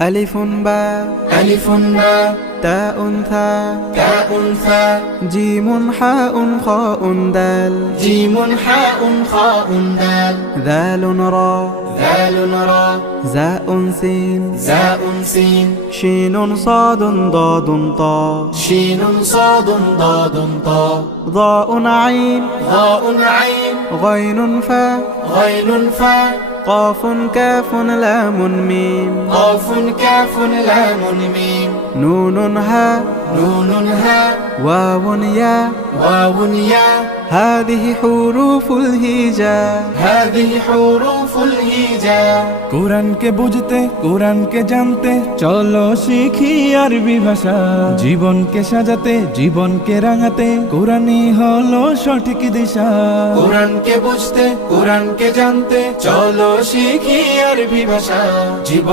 ألف باء ألف باء تاء ثاء تاء ثاء جيم حاء خاء دال جيم حاء خاء دال ذال راء ذال راء زاء سين زاء سين شين صاد ضاد طاء شين صاد ضاد طاء ضاء عين ضاء عين غين فاء غين فاء قاف كاف لام ميم قاف كاف لام ميم نون هاء نون هاء واو ياء واو ياء هذه حروف الهجاء هذه حروف الهجاء কোরআনকে বুঝতে কোরআনকে জানতে চলো শিখি আরবি ভাষা জীবনকে সাজাতে জীবনকে রাঙাতে কোরআনই হলো সঠিক দিশা কোরআনকে বুঝতে কোরআনকে জানতে চলো শিখি আরবি ভাষা জীবন